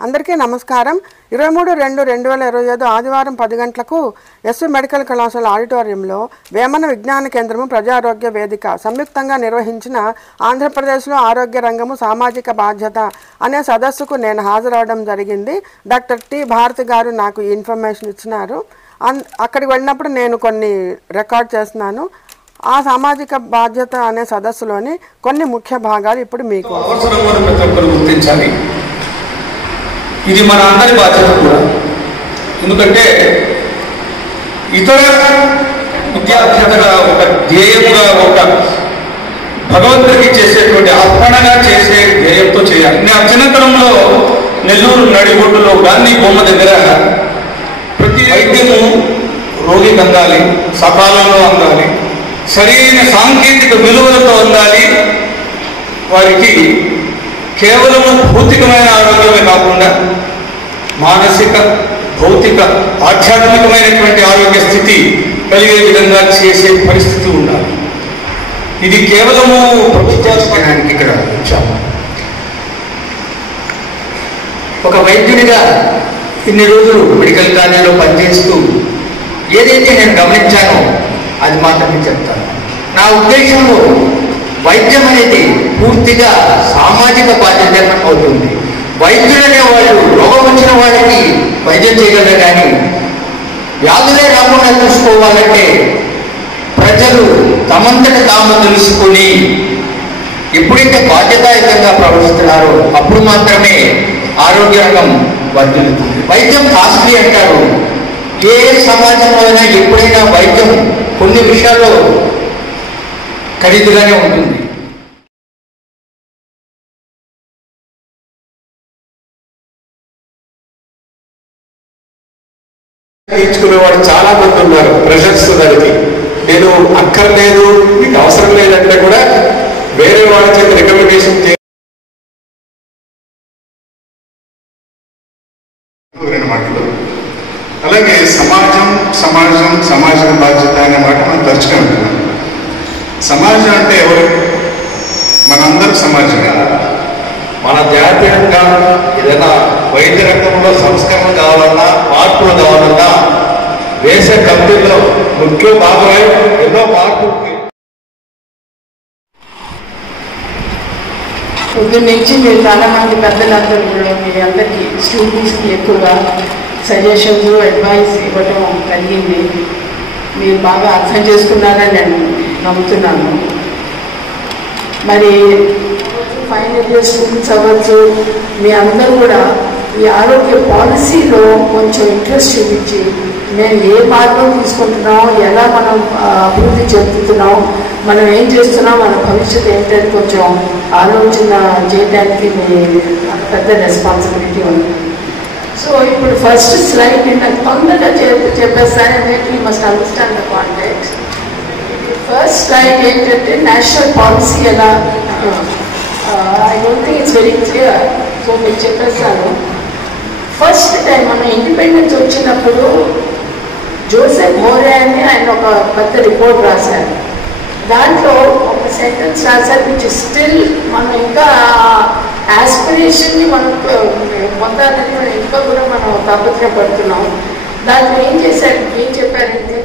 అందరికీ నమస్కారం. 23/2/2025 ఆదివారం 10 గంటలకు ఎస్వి మెడికల్ కళాశాల ఆడిటోరియంలో వేమన విజ్ఞాన కేంద్రము ప్రజారోగ్య వేదిక సంయుక్తంగా నిర్వహించిన ఆంధ్రప్రదేశ్లో ఆరోగ్య రంగము సామాజిక బాధ్యత అనే సదస్సుకు నేను హాజరవడం జరిగింది. డాక్టర్ టి భారతి గారు నాకు ఈ ఇన్ఫర్మేషన్ ఇచ్చినారు. అక్కడికి వెళ్ళినప్పుడు నేను కొన్ని రికార్డ్ చేస్తున్నాను. ఆ సామాజిక బాధ్యత అనే సదస్సులోని కొన్ని ముఖ్య భాగాలు ఇప్పుడు మీకు. ఇది మన అందరి బాధ్యత కూడా. ఎందుకంటే ఇతర విద్యార్థిగా ఒక ధ్యేయముగా, ఒక భగవంతుడికి చేసేటువంటి అర్పణగా చేసే ధ్యేయంతో చేయాలి. నేను అర్చనతరంలో నెల్లూరు నడిబొడ్డులో గాంధీ బొమ్మ దగ్గర ప్రతి వైద్యము రోగికి అందాలి, సకాలంలో అందాలి, సరైన సాంకేతిక విలువలతో అందాలి. వారికి కేవలము భౌతికమైన ఆరోగ్యమే కాకుండా మానసిక, భౌతిక, ఆధ్యాత్మికమైనటువంటి ఆరోగ్య స్థితి కలిగే విధంగా చేసే పరిస్థితి ఉండాలి. ఇది కేవలము ప్రభుత్వానికి ఇక్కడ వచ్చాము. ఒక వైద్యునిగా ఇన్ని రోజులు మెడికల్ కాలేజీలో పనిచేస్తూ ఏదైతే నేను గమనించానో అది మాత్రమే చెప్తాను. నా ఉద్దేశంలో వైద్యం అనేది పూర్తిగా సామాజిక బాధ్యత అవుతుంది. వైద్యులు అనేవాళ్ళు రోగం వచ్చిన వారికి వైద్యం చేయగలరు, కానీ వ్యాధులే రాకుండా చూసుకోవాలంటే ప్రజలు తమంతట తాము తెలుసుకొని ఎప్పుడైతే బాధ్యతాయుతంగా ప్రవర్తిస్తున్నారో అప్పుడు మాత్రమే ఆరోగ్య రంగం వర్ధిల్లుతుంది. వైద్యం కాస్ట్లీ అంటారు. ఏ సమాజంలో అయినా ఎప్పుడైనా వైద్యం కొన్ని విషయాల్లో ఖరీదుగానే ఉంటుంది. తీర్చుకునేవాడు చాలా మంది ఉన్నారు. ప్రెషర్స్ దానికి నేను అక్కర్లేదు, మీకు అవసరం లేదంటే కూడా వేరే వాళ్ళ చేత రికమెండేషన్ మాటలు. అలాగే సమాజం సమాజం సమాజం బాధ్యత అనే మాట మనం తరచుగా ఉంటున్నాం. సమాజం అంటే ఎవరు? మనందరూ సమాజంగా మన జాతీయంగా ఏదైనా వైద్య రంగంలో సంస్కరణ కావాలన్నా, మార్పులు కావాలన్నా దేశ కంపెనీలో ముఖ్య భాగమై ఎన్నో మార్పులు. పొద్దున్న నుంచి మీరు చాలామంది పెద్దలందరూ కూడా మీ అందరికీ స్టూడెంట్స్కి ఎక్కువగా సజెషన్స్, అడ్వైస్ ఇవ్వటం కలిగింది. మీరు బాగా అర్థం చేసుకున్నారని నేను నమ్ముతున్నాను. మరి ఫైనల్ ఇయర్ స్టూడెంట్స్ అవ్వచ్చు, మీ అందరూ కూడా ఈ ఆరోగ్య పాలసీలో కొంచెం ఇంట్రెస్ట్ చూపించి మేము ఏ మార్గం తీసుకుంటున్నాం, ఎలా మనం అభివృద్ధి చెందుతున్నాం, మనం ఏం చేస్తున్నాం, మన భవిష్యత్తు ఏంటని కొంచెం ఆలోచన చేయడానికి మీ పెద్ద రెస్పాన్సిబిలిటీ ఉంది. సో ఇప్పుడు ఫస్ట్ స్లైడ్ నేను తొందరగా చెప్పేస్తాను. You must understand the context. First slide ఏంటంటే నేషనల్ పాలసీ ఎలా, I don't think it's very clear. So మీకు చెప్పేస్తాను. ఫస్ట్ టైం మనం ఇండిపెండెన్స్ వచ్చినప్పుడు జోసెఫ్ మోరే అని ఆయన ఒక పెద్ద రిపోర్ట్ రాశారు. దాంట్లో ఒక సెంటెన్స్ రాశారు విచ్ స్టిల్ మనం ఇంకా ఆస్పిరేషన్ని మనం పొందాలని మనం ఇంకా కూడా మనం తాపత్రయపడుతున్నాం. దాంట్లో ఏం చెప్పారంటే